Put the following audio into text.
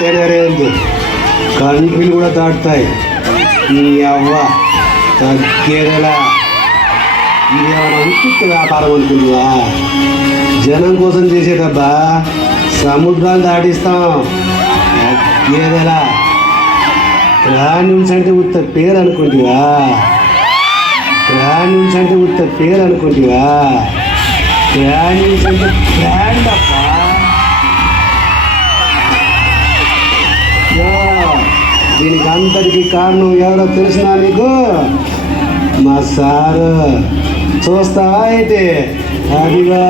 తెనరేందు కంట్రీలు కూడా దాటుతాయి. ఈ అవ్వ తగ్గేదలా ఇదేమైనా ఉత్తుత్త వ్యాపారం అనుకుంటున్నా? జనం కోసం చేసేదబ్బా, సముద్రాలు దాటిస్తాం. తగ్గేదలా ట్రాన్యూన్స్ అంటే ఉత్త పేరు అనుకుంటువా? ట్రాన్యూన్స్ అంటే ఉత్త పేరు అనుకుంటువా? ట్రాన్యూన్స్ అంటే బ్రాండ్ అబ్బా. దీనికి అంతటికి కారణం ఎవరో తెలిసినా నీకు? మా సారు. చూస్తావా అయితే? అదిగా